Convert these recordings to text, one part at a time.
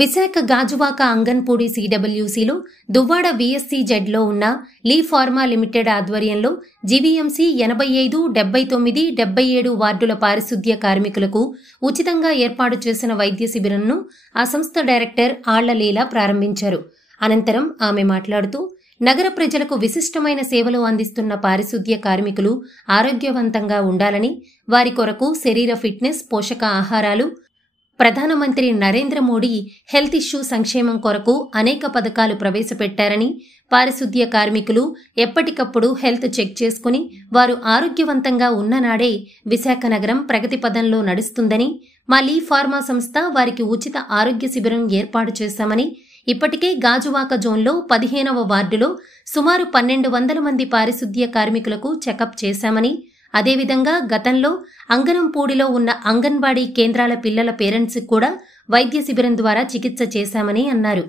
విశాఖ గాజువాక అంగన్పూడి సిడబ్ల్యూసీలో దువ్వాడ వీఎస్సీజెడ్లో ఉన్న లీ pharma limited ఆధ్వర్యంలో GVMC 85, 79, 77 వార్డుల పారిశుద్ధ్య కార్మికులకు ఉచితంగా ఏర్పాటు చేసిన వైద్య శిబిరంను ఆ సంస్థ డైరెక్టర్ ఆళ్ల లీలా ప్రారంభించారు. అనంతరం ఆమె మాట్లాడుతూ నగర ప్రజలకు విశిష్టమైన సేవలు అందిస్తున్న పారిశుద్ధ్య కార్మికులు ఆరోగ్యవంతంగా ఉండాలని, వారి కొరకు శరీర ఫిట్నెస్, పోషక ఆహారాలు, ప్రధానమంత్రి నరేంద్ర మోడీ హెల్త్ ఇష్యూ సంక్షేమం కొరకు అనేక పథకాలు ప్రవేశపెట్టారని, పారిశుద్ధ్య కార్మికులు ఎప్పటికప్పుడు హెల్త్ చెక్ చేసుకుని వారు ఆరోగ్యవంతంగా ఉన్ననాడే విశాఖ నగరం ప్రగతి పదంలో నడుస్తుందని, మా లీ ఫార్మా సంస్థ వారికి ఉచిత ఆరోగ్య శిబిరం ఏర్పాటు చేశామని, ఇప్పటికే గాజువాక జోన్లో 15వ వార్డులో సుమారు 1200 మంది పారిశుద్ధ్య కార్మికులకు చెకప్ చేశామని, అదేవిధంగా గతంలో అంగనంపూడిలో ఉన్న అంగన్వాడీ కేంద్రాల పిల్లల పేరెంట్స్ కూడా వైద్య శిబిరం ద్వారా చికిత్స చేశామని అన్నారు.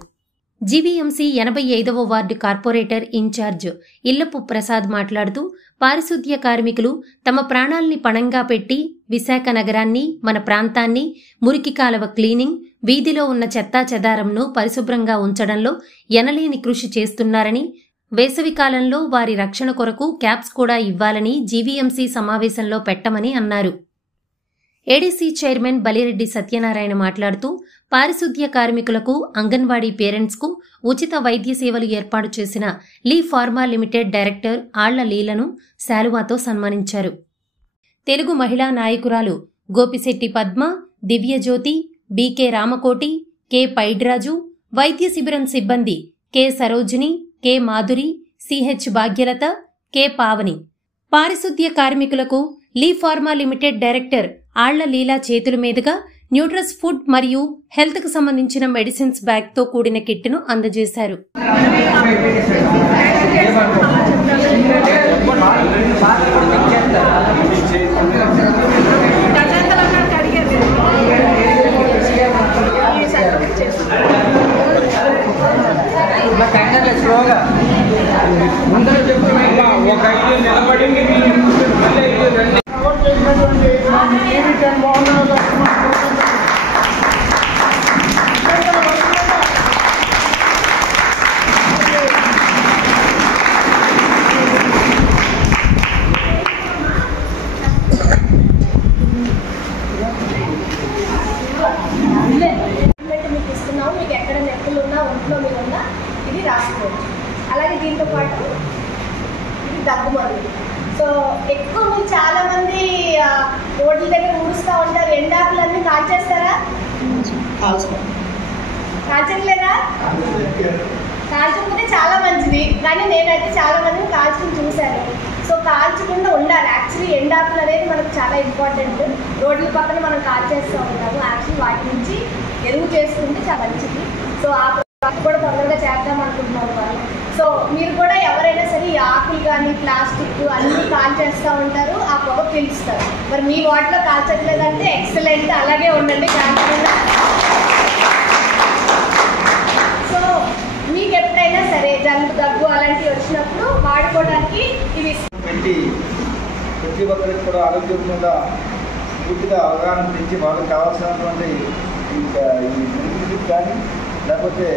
జీవీఎంసీ 85వ ward corporator incharge Illapu Prasad మాట్లాడుతూ పారిశుద్ధ్య కార్మికులు తమ ప్రాణాల్ని పణంగా పెట్టి విశాఖ నగరాన్ని, మన ప్రాంతాన్ని మురికి కాలువ క్లీనింగ్, వీధిలో ఉన్న చెత్తా చెదారంను పరిశుభ్రంగా ఉంచడంలో ఎనలేని కృషి చేస్తున్నారని, వేసవికాలంలో వారి రక్షణ కొరకు క్యాప్స్ కూడా ఇవ్వాలని జీవీఎంసీ సమావేశంలో పెట్టమని అన్నారు. ఏడీసీ చైర్మన్ బలిరెడ్డి సత్యనారాయణ మాట్లాడుతూ పారిశుద్ధ్య కార్మికులకు, అంగన్వాడీ పేరెంట్స్కు ఉచిత వైద్య సేవలు ఏర్పాటు చేసిన లీ ఫార్మా లిమిటెడ్ డైరెక్టర్ ఆళ్ల లీలను శాలువాతో సన్మానించారు. తెలుగు మహిళా నాయకురాలు గోపిశెట్టి పద్మ, దివ్యజ్యోతి, బీకే రామకోటి, కె పైడ్రాజు, వైద్య శిబిరం సిబ్బంది K Sarojini, K Madhuri, CH Bhagyalatha, K Pavani. పారిశుద్ధ్య కార్మికులకు లీ ఫార్మా లిమిటెడ్ డైరెక్టర్ ఆళ్ల లీలా చేతుల మీదుగా న్యూట్రస్ ఫుడ్ మరియు హెల్త్ కు సంబంధించిన మెడిసిన్స్ బ్యాగ్ తో కూడిన కిట్ను అందజేశారు. మీకు ఎక్కడ నెప్పులు ఉన్నా, ఒంట్లో మీద ఉన్నా ఇది రాసుకోవచ్చు. అలాగే దీంతో పాటు ఇది దగ్గుమంది. సో ఎక్కువ మీరు చాలా మంది రోడ్ల దగ్గర ఊడుస్తూ ఉంటారు, ఎండాకులన్నీ కాల్చేస్తారా? కాల్చట్లేదా? కాల్చకపోతే చాలా మంచిది, కానీ నేనైతే చాలా మందిని కాల్చుకుని చూశాను. సో కాల్చకుండా ఉండాలి. యాక్చువల్లీ ఎండాకులు అనేది మనకు చాలా ఇంపార్టెంట్. రోడ్ల పక్కన మనం కాల్చేస్తూ ఉంటాము. యాక్చువల్లీ వాటి నుంచి ఎరువు చేసుకుంటే చాలా మంచిది. సో ఆ కూడా తొందరగా చేద్దాం అనుకుంటున్నాను వాళ్ళు. సో మీరు కూడా ఎవరైనా సరే ఈ ఆకులు కానీ ప్లాస్టిక్ అన్నీ కాల్చేస్తూ ఉంటారు, ఆ పొగ పీలుస్తారు. మరి మీ వాటిలో కాల్చట్లేదంటే ఎక్సలెంట్, అలాగే ఉండండి కాల్చకుండా. సో మీకు ఎప్పుడైనా సరే జలుబు, దగ్గు అలాంటివి వచ్చినప్పుడు వాడుకోవడానికి ఇవి ప్రతి ఒక్కరికి కూడా ఆరోగ్యం మీద పూర్తిగా అవగాహన పెంచి వాళ్ళకి కావాల్సినటువంటి కానీ లేకపోతే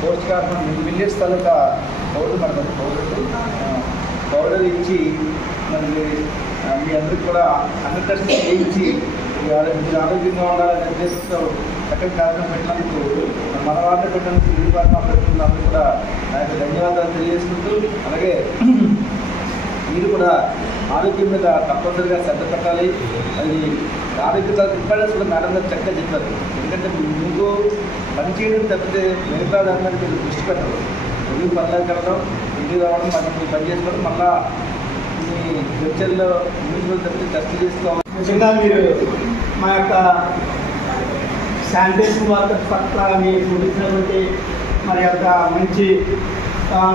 పోషకాహారం మిల్లెట్స్ తాలూకా పౌడర్ మనకు పౌడర్ ఇచ్చి మనకి మీ అందరికి కూడా 100% చేయించి మీరు ఆరోగ్యంగా ఉండాలనే ఉద్దేశంతో చక్కటి కార్యక్రమం పెట్టినందుకు మన వారిని పెట్టినందుకు ఈ వారిని పెట్టినందుకు కూడా నాకు ధన్యవాదాలు తెలియజేసుకుంటూ, అలాగే మీరు కూడా ఆరోగ్యం మీద తప్పనిసరిగా శ్రద్ధ పెట్టాలి. అది ఆరోగ్య ఇంపార్టెన్స్ కూడా మేడం గారు చక్కగా చెప్పారు. ఎందుకంటే మీకు పని చేయడం తప్పితే మిగతా దాని మీద మీరు దృష్టి పెట్టరు. ఉదయం పనులకు వెళ్ళడం, ఇంటికి రావడం, మనం పని చేసుకోవడం, మళ్ళా మీ ఫ్యూచర్లో మీరు తప్పితే టెస్ట్ చేసుకోవాలి. నిజంగా మీరు మా యొక్క శానిటేషన్ వర్కర్స్ పట్ల మీరు చూపించినటువంటి మరి యొక్క మంచి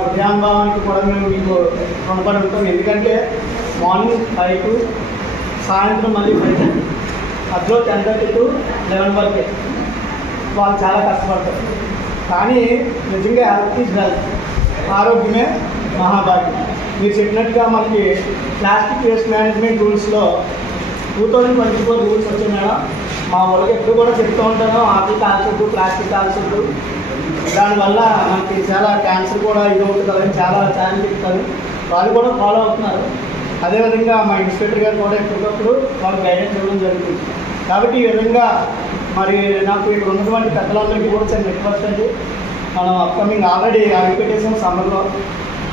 హృదయాంభావానికి కూడా మేము మీకు రుణపడి ఉంటాం. ఎందుకంటే మార్నింగ్ 5 to సాయంత్రం మళ్ళీ 5, అందులో 10:30 to 11 వరకే వాళ్ళు చాలా కష్టపడతారు. కానీ నిజంగా హెల్త్ ఈజ్ వెల్త్, ఆరోగ్యమే మహాభాగ్యం. మీరు చెప్పినట్టుగా మనకి ప్లాస్టిక్ వేస్ట్ మేనేజ్మెంట్ రూల్స్లో 2024 రూల్స్ వచ్చాయి మేడం. మా వాళ్ళకి ఎప్పుడు కూడా చెప్తూ ఉంటాను, ఆపిల్ కాల్చొద్దు, ప్లాస్టిక్ కాల్చొద్దు, దానివల్ల మనకి చాలా క్యాన్సర్ కూడా ఇది అవుతుందని చాలా ఛాన్స్ చెప్తారు. వాళ్ళు కూడా ఫాలో అవుతున్నారు. అదేవిధంగా మా ఇన్స్పెక్టర్ గారు కూడా ఎప్పటికప్పుడు వాళ్ళు గైడెన్స్ ఇవ్వడం జరుగుతుంది. కాబట్టి ఈ విధంగా మరి నాకు ఇక్కడ ఉన్నటువంటి పెద్దలందరికీ కూడా చాలా రిక్వెస్ట్ అండి, మనం అప్కమింగ్ ఆల్రెడీ అవి పెట్టేసాం సమ్మర్లో,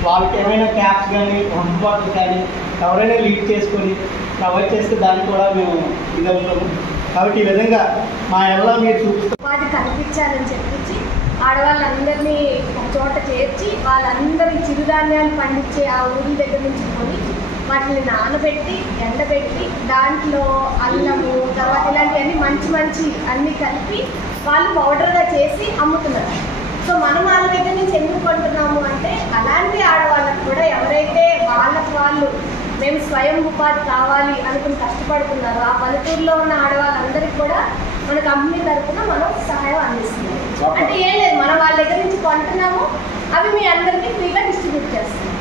వాళ్ళకి ఏమైనా క్యాప్స్ కానీ వాటర్ బాటిల్ కానీ ఎవరైనా లీడ్ చేసుకొని ప్రొవైడ్ చేస్తే దానికి కూడా మేము ఇది అవుతాము. కాబట్టి ఈ విధంగా మా ఎవరో మీరు చూపిస్తాం ఉపాధి కల్పించాలని చెప్పించి ఆడవాళ్ళందరినీ ఒక చోట చేర్చి వాళ్ళందరికీ చిరుధాన్యాలు పండించే ఆ ఊరి దగ్గర నుంచి కొని వాటిని నానబెట్టి ఎండబెట్టి దాంట్లో అల్లము తర్వాత ఇలాంటివన్నీ మంచి మంచి అన్నీ కలిపి వాళ్ళు పౌడర్గా చేసి అమ్ముతున్నారు. సో మనం వాళ్ళ దగ్గర నుంచి ఎందుకు కొంటున్నాము అంటే అలాంటి ఆడవాళ్ళకు కూడా ఎవరైతే వాళ్ళకు వాళ్ళు మేము స్వయం ఉపాధి కావాలి అనుకుని కష్టపడుతున్నారో ఆ పల్లెటూరులో ఉన్న ఆడవాళ్ళందరికీ కూడా మన కంపెనీ తరఫున మనం సహాయం అందిస్తున్నాం. అంటే ఏం లేదు, మనం వాళ్ళ దగ్గర నుంచి కొంటున్నాము, అవి మీ అందరికీ ఫ్రీగా డిస్ట్రిబ్యూట్ చేస్తున్నాం.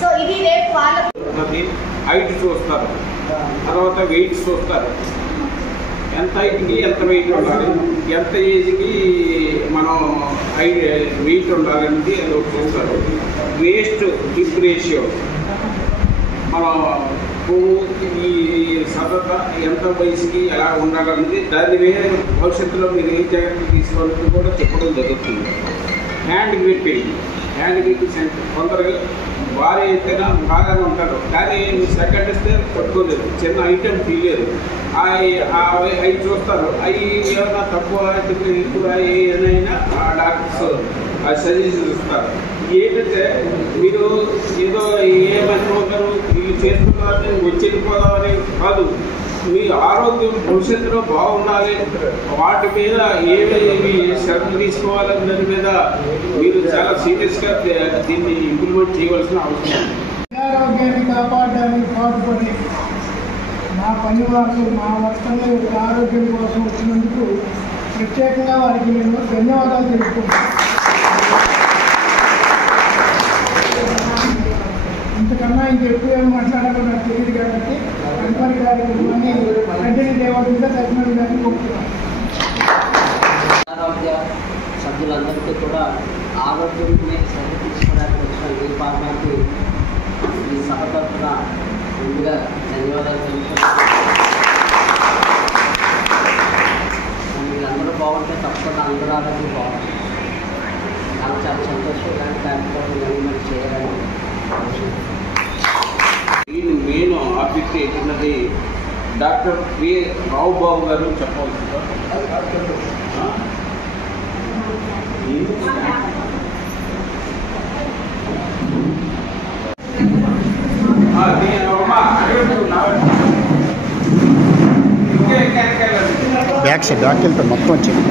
సో ఇది రేపు వాళ్ళకి హైట్ చూస్తారు, తర్వాత వెయిట్ చూస్తారు, ఎంత హైట్కి ఎంత వెయిట్ ఉండాలి, ఎంత ఏజ్కి మనం వెయిట్ ఉండాలనేది అది చూస్తారు. వేస్ట్ హిప్ రేషియో, మనం ఈ సతత ఎంత వయసుకి ఎలా ఉండాలనేది దాని వేరే భవిష్యత్తులో మీరు ఏ జాగ్రత్తలు తీసుకోవాలని కూడా చెప్పడం జరుగుతుంది. హ్యాండ్ గ్రిప్పింగ్ సెంటర్ కొందరు భార్య అయితేనా బాగానే ఉంటారు, కానీ సెకండ్ ఇస్తే పట్టుకోలేదు, చిన్న ఐటెం తీయలేదు, అవి చూస్తారు. అవి ఏమైనా తక్కువ ఎక్కువ ఏదైనా ఆ డాక్టర్స్ సజెషన్ ఇస్తారు. ఏంటంటే మీరు ఏదో ఏమనుకుంటారు వీళ్ళు చేసుకుంటారని వచ్చేపోదామని కాదు, మీ ఆరోగ్యం భవిష్యత్తులో బాగుండాలి, వాటి మీద ఏమేమి శ్రద్ధ తీసుకోవాలని దాని మీద మీరు చాలా సీరియస్గా దీన్ని ఇంప్లిమెంట్ చేయవలసిన అవసరం. ఆరోగ్యాన్ని కాపాడడానికి పాటుపడి మా పనివాళ్ళు మా వర్తలు ఆరోగ్యం కోసం వచ్చినందుకు ప్రత్యేకంగా వారికి నేను ధన్యవాదాలు తెలుపుకుంటాను. ఇంతకన్నా ఇంకెక్కువ ఏం మాట్లాడాలో నాకు తెలియదు కాబట్టి అధికారి కార్యక్రమాన్ని కంటిన్యూ చేయవలసిందిగా తగిన దాన్ని కోరుతున్నాను. ఆరోగ్య సభ్యులందరికీ కూడా ఆరోగ్యాన్ని శ్రద్ధ తీసుకోవడానికి వచ్చిన ఈ ఫార్మాకి ఈ సభ తరఫున ముందుగా ధన్యవాదాలు తెలుపుతున్నాను. మీరందరూ బాగుంటే తప్పకుండా అందరూ ఆరోగ్యం బాగుంటుంది. నాకు చాలా సంతోషం ఇలాంటి కార్యక్రమం మనం చేయాలని. దీని మెయిన్ ఆబ్జెక్ట్ ఏంటన్నది డాక్టర్ వి రావుబాబు గారు చెప్పవలసిందా? బ్యాక్ సైడ్ బ్యాక్ వెళ్తారు మొత్తం వచ్చింది.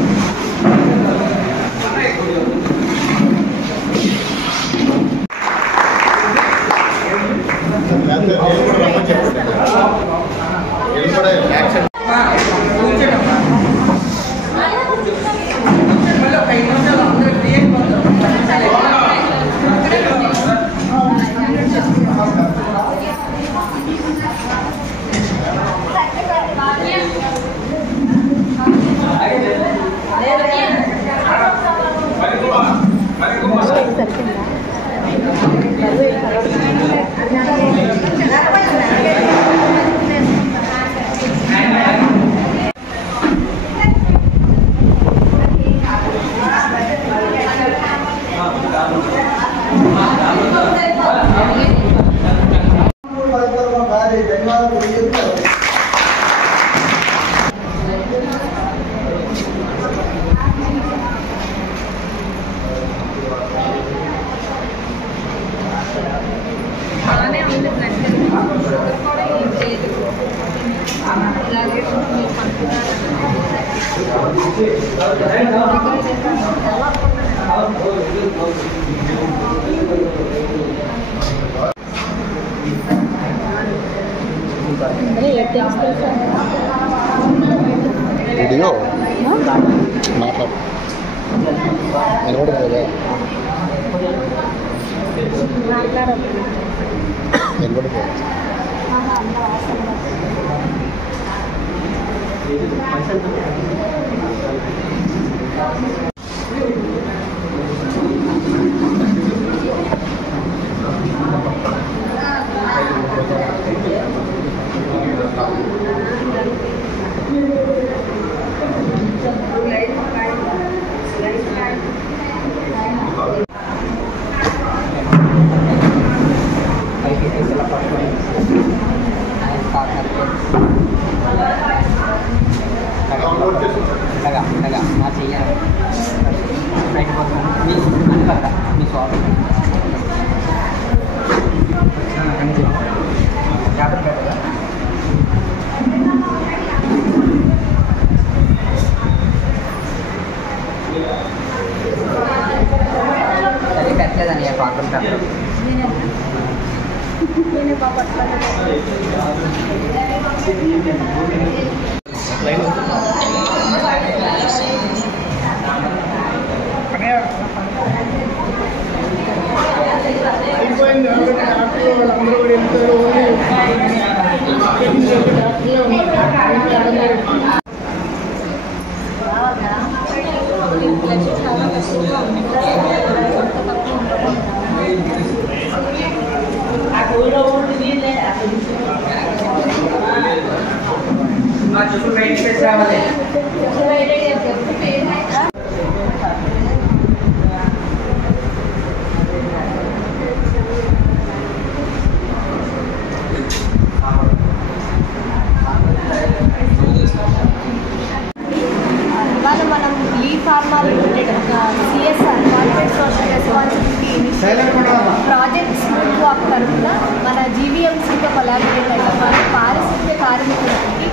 వీడియో మాట్లాడు నిలబడిపోయా నిలబడిపోయా ప్రాజెక్ట్ స్మూత్ వాక్ తరఫున మన జీవీఎంసీతో కొలాబరేట్ అయ్యి మన పారిశుద్ధ్య కార్మికులకి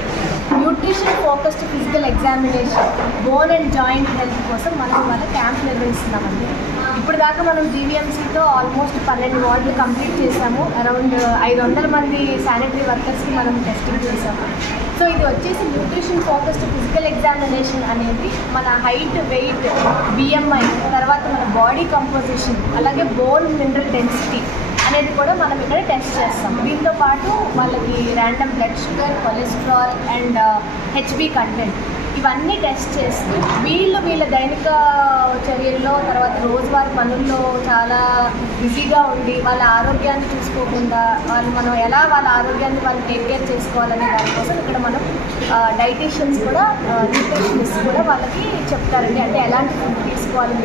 nutrition focused physical examination bone and joint health కోసం మనం వాళ్ళ క్యాంప్ నిర్వహిస్తున్నామండి. ఇప్పుడు దాకా మనం జీవీఎంసీతో ఆల్మోస్ట్ 12 వార్డులు కంప్లీట్ చేసాము. అరౌండ్ 500 మంది శానిటరీ వర్కర్స్కి మనం టెస్టింగ్ చేసాము. సో ఇది వచ్చేసి న్యూట్రిషన్ ఫోకస్డ్ ఫిజికల్ ఎగ్జామినేషన్ అనేది మన హైట్, వెయిట్, బిఎంఐ, తర్వాత మన బాడీ కంపోజిషన్, అలాగే బోన్ మినరల్ డెన్సిటీ అనేది కూడా మనం ఇక్కడ టెస్ట్ చేస్తాం. దీంతో పాటు వాళ్ళకి random blood sugar, cholesterol and HB content ఇవన్నీ టెస్ట్ చేస్తూ వీళ్ళ దైనిక చర్యల్లో తర్వాత రోజువారీ పనుల్లో చాలా బిజీగా ఉండి వాళ్ళ ఆరోగ్యాన్ని చూసుకోకుండా మనం ఎలా వాళ్ళ ఆరోగ్యాన్ని వాళ్ళు టేక్ కేర్ చేసుకోవాలనే దానికోసం ఇక్కడ మనం డైటీషియన్స్ కూడా న్యూట్రిషనిస్ట్ కూడా వాళ్ళకి చెప్తారండి. అంటే ఎలాంటి ఫుడ్ తీసుకోవాలి,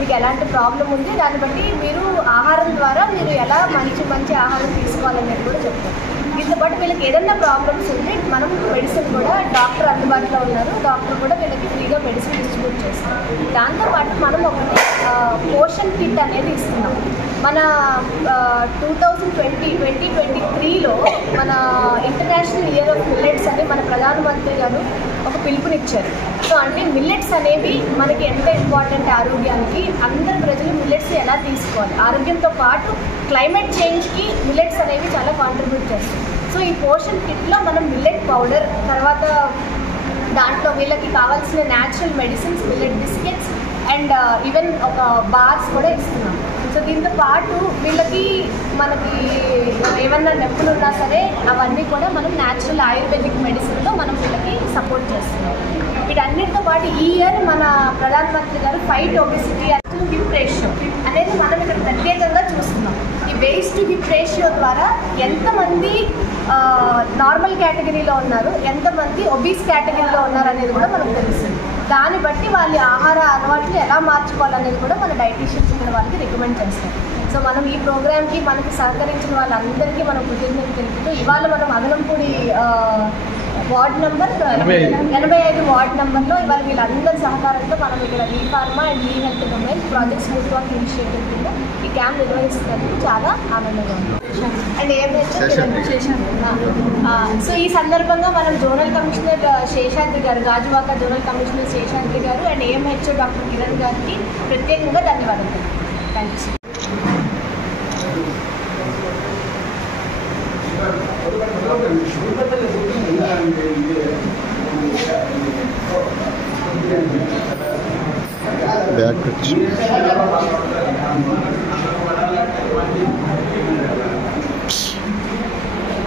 మీకు ఎలాంటి ప్రాబ్లం ఉంది, దాన్ని బట్టి మీరు ఆహారం ద్వారా మీరు ఎలా మంచి ఆహారం తీసుకోవాలనేది కూడా చెప్తారు. దీంతో పాటు వీళ్ళకి ఏదైనా ప్రాబ్లమ్స్ ఉంటే మనం మెడిసిన్ కూడా డాక్టర్ అందుబాటులో ఉన్నారు, డాక్టర్ కూడా వీళ్ళకి ఫ్రీగా మెడిసిన్ డిస్ట్రిబ్యూట్ చేస్తాం. దాంతోపాటు మనం ఒకటి పోషన్ కిట్ అనేది ఇస్తున్నాం. మన 2023లో మన ఇంటర్నేషనల్ ఇయర్ ఆఫ్ మిల్లెట్స్ అని మన ప్రధానమంత్రి గారు ఒక పిలుపునిచ్చారు. సో అంటే మిల్లెట్స్ అనేవి మనకి ఎంత ఇంపార్టెంట్ ఆరోగ్యానికి, అందరు ప్రజలు మిల్లెట్స్ ఎలా తీసుకోవాలి, ఆరోగ్యంతో పాటు క్లైమేట్ చేంజ్కి మిల్లెట్స్ అనేవి చాలా కాంట్రిబ్యూట్ చేస్తాయి. సో ఈ పోషన్ కిట్లో మనం మిల్లెట్ పౌడర్, తర్వాత దాంట్లో వీళ్ళకి కావాల్సిన natural medicines, millet biscuits and even ఒక బార్స్ కూడా ఇస్తున్నాం. సో దీంతో పాటు వీళ్ళకి మనకి ఏమన్నా నొప్పులు ఉన్నా సరే అవన్నీ కూడా మనం న్యాచురల్ ఆయుర్వేదిక్ మెడిసిన్తో మనం వీళ్ళకి సపోర్ట్ చేస్తున్నాం. వీటన్నిటితో పాటు ఈ ఇయర్ మన ప్రధానమంత్రి గారు fight obesity to hip ratio అనేది మనం ఇక్కడ ప్రత్యేకంగా చూస్తున్నాం. ఈ వేస్ట్ టు హిప్ రేషియో ద్వారా ఎంతమంది నార్మల్ కేటగిరీలో ఉన్నారు, ఎంతమంది ఒబీస్ కేటగిరీలో ఉన్నారు అనేది కూడా మనకు తెలుస్తుంది. దాన్ని బట్టి వాళ్ళ ఆహార అలవాట్లు ఎలా మార్చుకోవాలనేది కూడా మన డైటీషియన్స్ ఇక్కడ వాళ్ళకి రికమెండ్ చేస్తాం. సో మనం ఈ ప్రోగ్రామ్కి మనకి సహకరించిన వాళ్ళందరికీ మనం కృతజ్ఞతలు తెలుపుతూ ఇవాళ మనం అదనంపూడి వార్డ్ నెంబర్ 85 వార్డ్ నెంబర్లో ఇవాళ వీళ్ళందరి సహకారంతో మనం ఇక్కడ we pharma and we health domain project smooth walk initiative కింద ఈ క్యాంప్ నిర్వహిస్తున్నందుకు చాలా ఆనందంగా ఉంది. అండ్ సో ఈ సందర్భంగా మనం జోనల్ కమిషనర్ శేషాద్రి గారు, గాజువాక జోనల్ కమిషనర్ శేషాద్రి గారు అండ్ ఏఎంహెచ్ఓ డాక్టర్ కిరణ్ గారికి ప్రత్యేకంగా ధన్యవాదాలు. Thank you. బ్యాక్